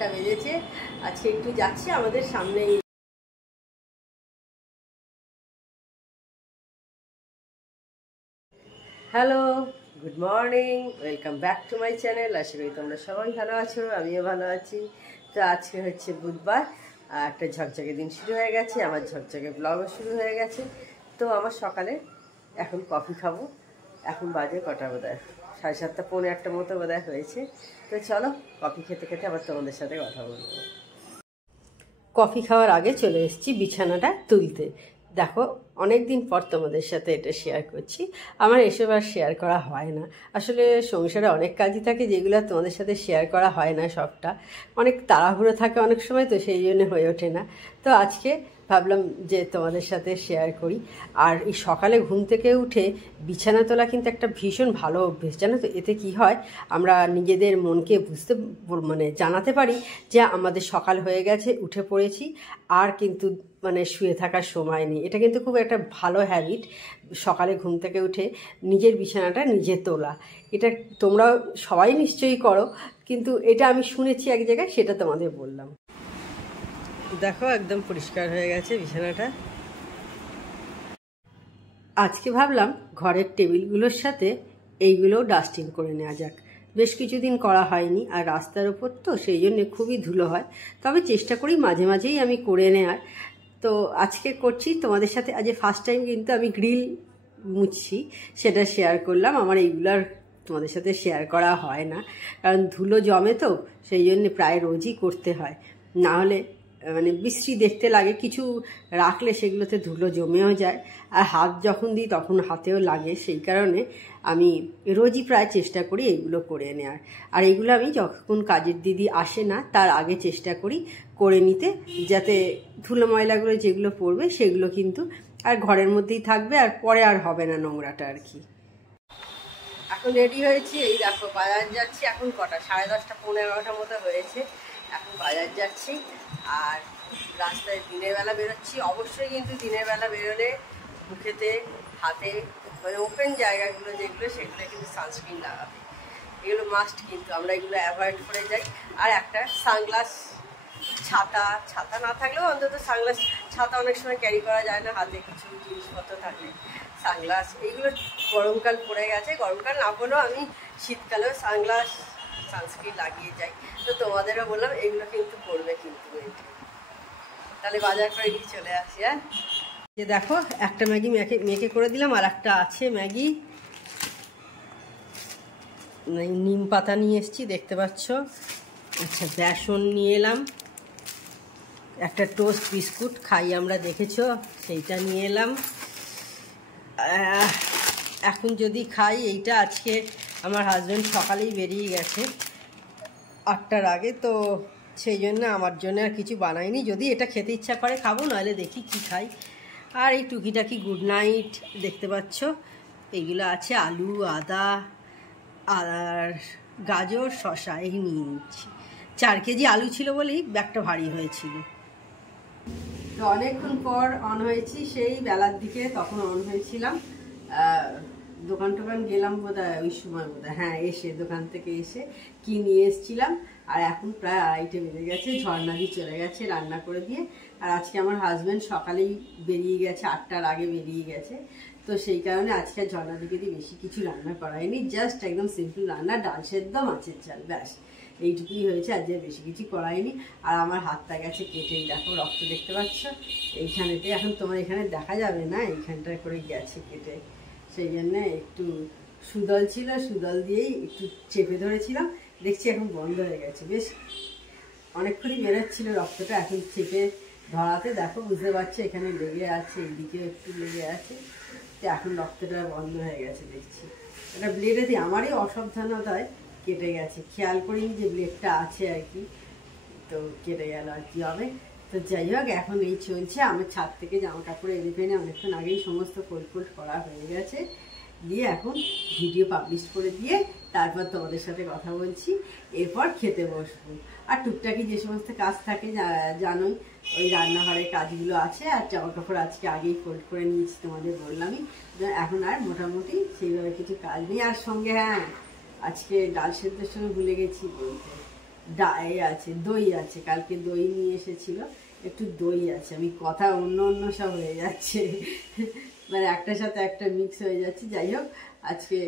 8টা বেজেছে। আজকে একটু যাচ্ছি আমাদের সামনেই। Hello, good morning, welcome back to my channel. আশা করি তোমরা সবাই ভালো আছো, আমিও ভালো আছি। তো আজকে হচ্ছে বুধবার, একটা ঝকঝকে দিন শুরু হয়ে গেছে, আমার ঝকঝকে ব্লগও শুরু হয়ে গেছে। তো আমার সকালে এখন কফি খাবো। এখন বাজে কটা বোধহয় 7:30 পৌনে 8টা মতো বোধহয় হয়েছে। তো চলো কফি খেতে খেতে আবার তোমাদের সাথে কথা বলবো। কফি খাওয়ার আগে চলে এসেছি বিছানাটা তুলতে। দেখো, অনেক দিন পর তোমাদের সাথে এটা শেয়ার করছি। আমার এসব আর শেয়ার করা হয় না, আসলে সংসারে অনেক কাজই থাকে যেগুলো তোমাদের সাথে শেয়ার করা হয় না। সবটা অনেক তাড়াহুড়ো থাকে অনেক সময়, তো সেই জন্য হয়ে ওঠে না। তো আজকে ভাবলাম যে তোমাদের সাথে শেয়ার করি। আর এই সকালে ঘুম থেকে উঠে বিছানা তোলা কিন্তু একটা ভীষণ ভালো অভ্যেস, জানো তো। এতে কি হয়, আমরা নিজেদের মনকে জানাতে পারি যে আমাদের সকাল হয়ে গেছে, উঠে পড়েছি, আর কিন্তু শুয়ে থাকার সময় নেই। এটা কিন্তু খুব একটা ভালো হ্যাবিট, সকালে ঘুম থেকে উঠে নিজের বিছানাটা নিজে তোলা। এটা তোমরা সবাই নিশ্চয়ই করো, কিন্তু এটা আমি শুনেছি এক জায়গায়, সেটা তোমাদের বললাম। দেখো, একদম পরিষ্কার হয়ে গেছে বিছানাটা। আজকে ভাবলাম ঘরের টেবিলগুলোর সাথে এইগুলো ডাস্টিং করে নেওয়া যাক। বেশ কিছুদিন করা হয়নি, আর রাস্তার ওপর তো সেই জন্যে খুবই ধুলো হয়। তবে চেষ্টা করি মাঝে মাঝেই আমি করে নেওয়ার। তো আজকে করছি তোমাদের সাথে। আজ ফার্স্ট টাইম কিন্তু আমি গ্রিল মুছছি, সেটা শেয়ার করলাম। আমার এইগুলার তোমাদের সাথে শেয়ার করা হয় না, কারণ ধুলো জমে, তো সেই জন্য প্রায় রোজই করতে হয়। না হলে বিশ্রী দেখতে লাগে, কিছু রাখলে সেগুলোতে ধুলো জমেও যায়, আর হাত যখন দিই তখন হাতেও লাগে। সেই কারণে আমি রোজই প্রায় চেষ্টা করি এইগুলো করে নেওয়ার। আর এইগুলো আমি যখন কাজের দিদি আসে না তার আগে চেষ্টা করি করে নিতে, যাতে ধুলো ময়লাগুলো যেগুলো পড়বে সেগুলো কিন্তু আর ঘরের মধ্যেই থাকবে, আর পরে আর হবে না নোংরাটা আর কি। এখন রেডি হয়েছি, এই দেখো বাজার যাচ্ছি। এখন কটা, 10:30 পৌনে 11টা মতো হয়েছে। এখন বাজার যাচ্ছি, আর রাস্তায় দিনের বেলা বেরোচ্ছি। অবশ্যই কিন্তু দিনের বেলা বেরোলে মুখেতে, হাতে, ওপেন জায়গাগুলো যেগুলো, সেগুলো কিন্তু সানস্ক্রিন লাগাবে। এগুলো মাস্ট, কিন্তু আমরা এগুলো অ্যাভয়েড করে যাই। আর একটা সানগ্লাস, ছাতা না থাকলেও অন্তত সানগ্লাস, ছাতা অনেক সময় ক্যারি করা যায় না, হাতে কিছু জিনিসপত্র থাকলে সানগ্লাস, এইগুলো গরমকাল পড়ে গেছে। গরমকাল না পড়লেও আমি শীতকালেও সানগ্লাস, সানস্ক্রিন লাগিয়ে যাই। তো তোমাদেরও বললাম এগুলো কিন্তু পড়বে কিন্তু। তাহলে বাজার করে নিয়ে চলে আসি। হ্যাঁ, যে দেখো, একটা ম্যাগি মেখে করে দিলাম, আর একটা আছে ম্যাগি। নিম পাতা নিয়ে এসছি, দেখতে পাচ্ছ। আচ্ছা, বেসন নিয়ে এলাম। একটা টোস্ট বিস্কুট খাই আমরা, দেখেছো, সেইটা নিয়ে এলাম। এখন যদি খাই এইটা, আজকে আমার হাজব্যান্ড সকালেই বেরিয়ে গেছে 8টার আগে, তো সেই জন্য আমার জন্য আর কিছু বানাইনি। যদি এটা খেতে ইচ্ছা করে খাবো, নাহলে দেখি কি খাই। আর এই টুকিটাকি গুড নাইট দেখতে পাচ্ছ, এইগুলো আছে। আলু, আদা আর গাজর, শসা এই নিয়ে নিচ্ছি। 4 কেজি আলু ছিল বলেই ব্যাগটা ভারী হয়েছিল। তো অনেকক্ষণ পর অন হয়েছি, সেই বেলার দিকে তখন অন হয়েছিলাম। দোকান টোকান গেলাম বোধহয় ওই সময়, বোধহয় হ্যাঁ, এসে দোকান থেকে এসে কি নিয়ে এসেছিলাম। আর এখন প্রায় 2:30 বেজে গেছে। ঝর্ণাদি চলে গেছে রান্না করে দিয়ে। আর আজকে আমার হাজব্যান্ড সকালেই বেরিয়ে গেছে, 8টার আগে বেরিয়ে গেছে। তো সেই কারণে আজকে ঝর্ণাদিকে দিয়ে বেশি কিছু রান্না করায়নি, জাস্ট একদম সিম্পল রান্না, ডাল সেদ্ধ, মাছের ঝাল, ব্যাস এইটুকুই হয়েছে। আজকে বেশি কিছু করায়নি। আর আমার হাতটা গেছে কেটেই, দেখো রক্ত দেখতে পাচ্ছ এইখানেতে। এখন তোমার এখানে দেখা যাবে না, এইখানটা করে গেছে কেটে। সেই জন্য একটু সুদল ছিল, সুদল দিয়েই একটু চেপে ধরেছিলাম, দেখছি এখন বন্ধ হয়ে গেছে। বেশ অনেকক্ষণই বেরোচ্ছিল রক্তটা, এখন চেপে ধরাতে দেখো বুঝতে পারছো এখানে লেগে আছে, এইদিকে একটু লেগে আছে। তো এখন রক্তটা বন্ধ হয়ে গেছে দেখছি। এটা ব্লেডে দিয়ে আমারই অসাবধানতায় কেটে গেছে, খেয়াল করিনি যে ব্লেডটা আছে আর কি, তো কেটে গেল। আর কি হবে। তো যাই হোক, এখন এই চলছে। আমার ছাদ থেকে জামা কাপড় এনে ফেনে অনেকক্ষণ আগেই সমস্ত ফোল্ড করা হয়ে গেছে। দিয়ে এখন ভিডিও পাবলিশ করে দিয়ে তারপর তোমাদের সাথে কথা বলছি। এরপর খেতে বসবো। আর টুকটাকি যে সমস্ত কাজ থাকে জানোই, ওই রান্নাঘরের কাজগুলো আছে। আর জামা কাপড় আজকে আগেই ফোল্ড করে নিয়েছি, তোমাদের বললামই। এখন আর মোটামুটি সেইভাবে কিছু কাজ নেই। আর সঙ্গে হ্যাঁ, আজকে ডাল সেদ্ধের সঙ্গে ভুলে গেছি বলতে, আছে, দই আছে, কালকে দই নিয়ে এসেছিল, একটু দই আছে। আমি কথা অন্য অন্য সব হয়ে যাচ্ছে, মানে একটার সাথে একটা মিক্স হয়ে যাচ্ছে। যাই হোক, আজকে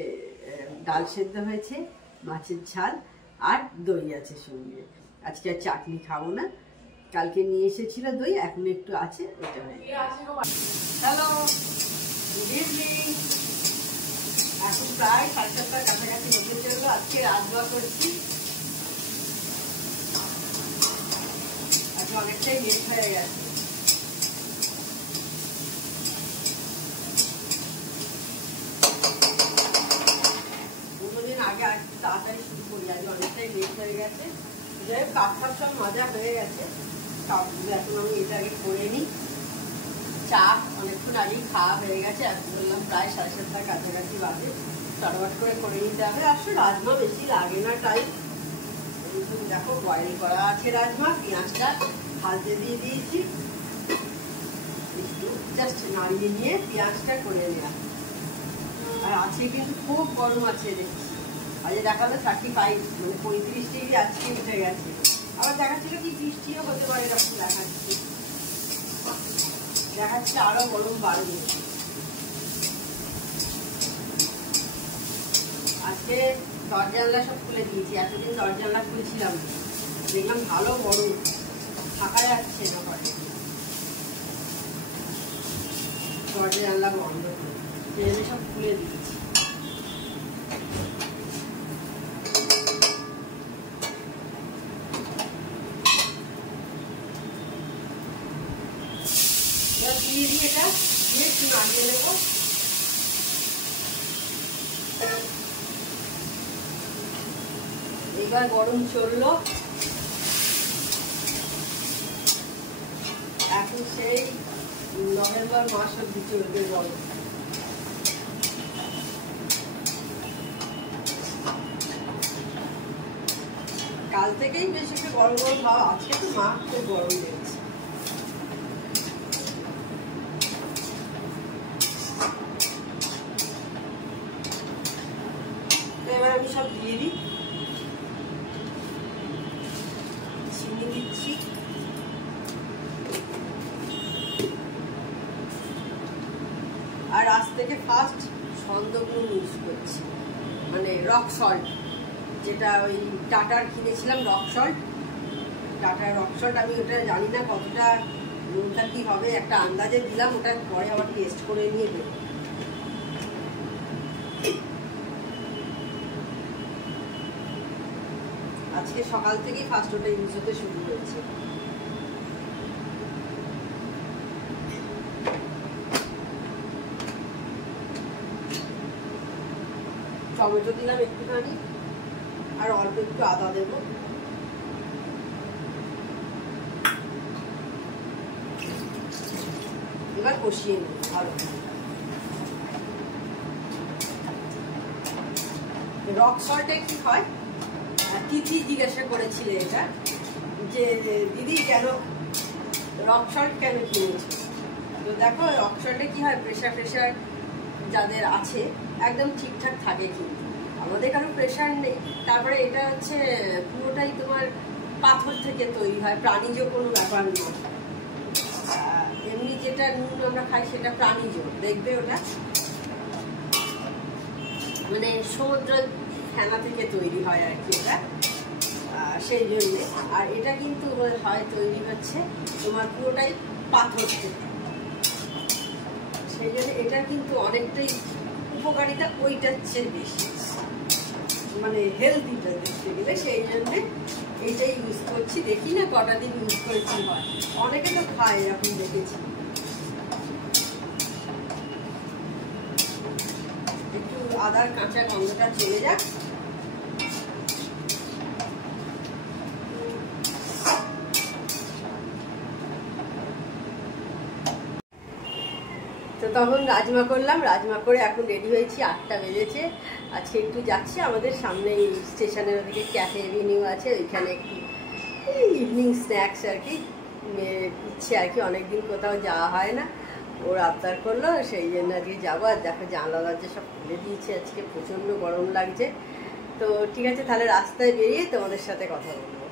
ডাল সেদ্ধ হয়েছে, মাছের ঝাল আর দই আছে সঙ্গে। আজকে আর চাটনি খাবো না, কালকে নিয়ে এসেছিল দই, এখন একটু আছে, এটা হয়ে হ্যালো, গুড ইভিনিং। এখন প্রায় 7:30 কাছাকাছি হতে চললো। আজকে রাজমা করছি, আজকে অনেকটাই লেট হয়ে গেছে। অন্যদিন আগে আর একটু তাড়াতাড়ি শুরু করি, আজকে অনেকটাই লেট হয়ে গেছে। যাই হোক, কাজ ফাজ সব মজা হয়ে গেছে, কাজগুলো এখন আমি এটা আগে করে নিই। চা অনেকক্ষণ আগেই খাওয়া হয়ে গেছে, এখন বললাম প্রায় 7:30 কাছাকাছি বাজে, চটপট করে নিতে হবে। আসলে রাজমা বেশি লাগে না টাইম। দেখো বয়েল করা আছে রাজমা, পেঁয়াজটা ভাজতে দিয়ে দিয়েছি, একটু জাস্ট নাড়িয়ে নিয়ে পেঁয়াজটা করে নেওয়া। আর আছে কিন্তু খুব গরম আছে দেখছি, আজ দেখালো 35, মানে 35 ডিগ্রি আজকে উঠে গেছে। আবার দেখাচ্ছিল কি বৃষ্টিও হতে পারে, এরকম দেখাচ্ছে আরো গরম বাড়বে। আজকে দরজা জানলা সব খুলে দিয়েছি, এতদিন দরজা জানলা খুলছিলাম, দেখলাম ভালো গরম, থাকা যাচ্ছে না ঘরে, দরজা জানলা বন্ধ করে সব খুলে দিয়েছি। দিয়ে দিয়ে এটা দিয়ে একটু নাড়িয়ে নেবো। এবার গরম চললো, এখন সেই নভেম্বর মাস অব্দি চলবে গরম। কাল থেকেই বেশি একটু গরম গরম ভাব, আজকে তো মা খুব গরম লেগেছে। এবার আমি সব দিয়ে দিই, চিনি দিচ্ছি, আর আজ থেকে ফার্স্ট সন্দগুলো ইউজ করছি, মানে রক সল্ট, যেটা ওই টাটার কিনেছিলাম রক সল্ট, টাটার রক সল্ট। আমি ওটা জানি না কতটা নুনটা কি হবে, একটা আন্দাজে দিলাম, ওটা পরে আবার টেস্ট করে নিয়ে দেবো। আজকে সকাল থেকেই ফার্স্ট ওটা ইউজ হতে শুরু হয়েছে। টমেটো দিলাম একটুখানি, আর অল্প একটু আদা দেবো। এবার কষিয়ে নেব ভালো। রক সল্টে কি হয়, তিথি জিজ্ঞাসা করেছিলে এটা, যে দিদি কেন রক সল্ট কেন কিনেছো? তো দেখো, রক সল্টে কি হয়, প্রেশার যাদের আছে একদম ঠিকঠাক থাকে, কিন্তু আমাদের কারো প্রেশার নেই। তারপরে এটা হচ্ছে পুরোটাই তোমার পাথর থেকে তৈরি হয়, প্রাণীজ কোনো ব্যাপার নয়। এমনি যেটা নুন আমরা খাই সেটা প্রাণীজ, দেখবে ওটা মানে সমুদ্র ফেনা থেকে তৈরি হয় আর কি ওটা, সেই জন্যে। আর এটা কিন্তু হয় তৈরি হচ্ছে তোমার পুরোটাই পাথর থেকে, সেই জন্য এটা কিন্তু অনেকটাই উপকারিতা ওইটার চেয়ে বেশি, মানে হেলদিটা দেখতে গেলে, সেই জন্যে এইটাই ইউজ করছি। দেখি না কটা দিন ইউজ করেছি, হয় অনেকে তো খায়, এখন দেখেছি। একটু আদার কাঁচা গন্ধটা চলে যাক। তো তখন রাজমা করলাম, রাজমা করে এখন রেডি হয়েছি, 8টা বেজেছে। আজকে একটু যাচ্ছি আমাদের সামনে স্টেশনের ওদিকে ক্যাফে এভিনিউ আছে, ওইখানে একটু ইভিনিং স্ন্যাক্স আর কি ইচ্ছে আর কি, অনেকদিন কোথাও যাওয়া হয় না, ওর আবদার করলো, সেই জন্য আজকে যাবো। আর দেখো জানলা দরজা সব খুলে দিয়েছে, আজকে প্রচণ্ড গরম লাগছে। তো ঠিক আছে, তাহলে রাস্তায় বেরিয়ে তোমাদের সাথে কথা বলবো।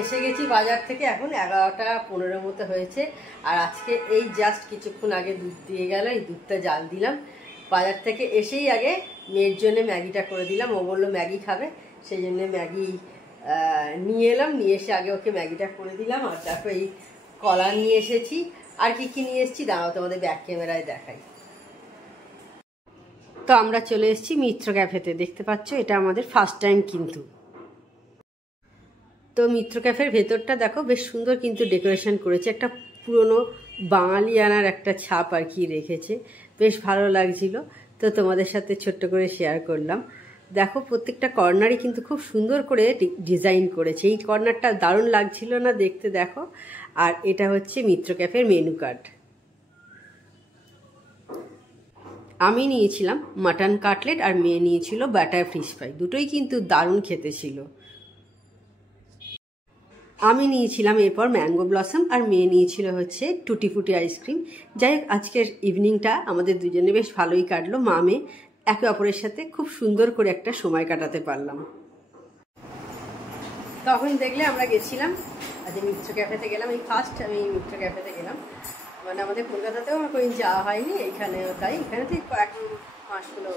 এসে গেছি বাজার থেকে, এখন 11:15 মতো হয়েছে। আর আজকে এই জাস্ট কিছুক্ষণ আগে দুধ দিয়ে গেল, এই দুধটা জাল দিলাম। বাজার থেকে এসেই আগে মেয়ের জন্য ম্যাগিটা করে দিলাম, ও বললো ম্যাগি খাবে, সেই জন্য ম্যাগি নিয়ে এলাম, নিয়ে এসে আগে ওকে ম্যাগিটা করে দিলাম। আর তারপর এই কলা নিয়ে এসেছি, আর কি কি নিয়ে এসেছি দাঁড়াও তোমাদের ব্যাক ক্যামেরায় দেখাই। তো আমরা চলে এসেছি মিত্র ক্যাফেতে, দেখতে পাচ্ছ এটা আমাদের ফার্স্ট টাইম কিন্তু। তো মিত্র ক্যাফের ভেতরটা দেখো বেশ সুন্দর কিন্তু ডেকোরেশন করেছে, একটা পুরনো বাঙালিয়ানার একটা ছাপ আর কি রেখেছে, বেশ ভালো লাগছিল। তো তোমাদের সাথে ছোট্ট করে শেয়ার করলাম। দেখো প্রত্যেকটা কর্নারই কিন্তু খুব সুন্দর করে ডিজাইন করেছে, এই কর্নারটা দারুণ লাগছিল না দেখতে, দেখো। আর এটা হচ্ছে মিত্র ক্যাফের মেনু কার্ড। আমি নিয়েছিলাম মাটন কাটলেট আর মেয়ে নিয়েছিল বাটার ফিশ ফ্রাই, দুটোই কিন্তু দারুণ খেতে ছিল। আমি নিয়েছিলাম এরপর ম্যাঙ্গো ব্লসম, আর মেয়ে নিয়েছিল হচ্ছে টুটি ফুটি আইসক্রিম। যাই হোক আজকের ইভিনিংটা আমাদের দুজনে বেশ ভালোই কাটলো, মা মেয়ে একে অপরের সাথে খুব সুন্দর করে একটা সময় কাটাতে পারলাম। তখন দেখলে আমরা গেছিলাম আজ মিত্র ক্যাফেতে গেলাম, এই ফার্স্ট আমি মিত্র ক্যাফেতে গেলাম, মানে আমাদের কলকাতাতেও আমার কোনো যাওয়া হয়নি, এইখানেও তাই, এখানে তো কয়েক মাসগুলো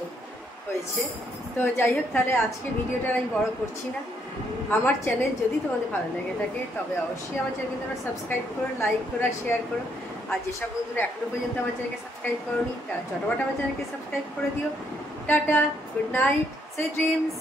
হয়েছে। তো যাই হোক তাহলে আজকে ভিডিওটা আমি বড় করছি না। আমার চ্যানেল যদি তোমাদের ভালো লেগে থাকে তবে অবশ্যই আমার চ্যানেলকে তোমরা সাবস্ক্রাইব করো, লাইক করো আর শেয়ার করো। আর যেসব বন্ধুরা এখনও পর্যন্ত আমার চ্যানেলকে সাবস্ক্রাইব করোনি তারা চটপট আমার চ্যানেলকে সাবস্ক্রাইব করে দিও। Tata, good night, sweet dreams.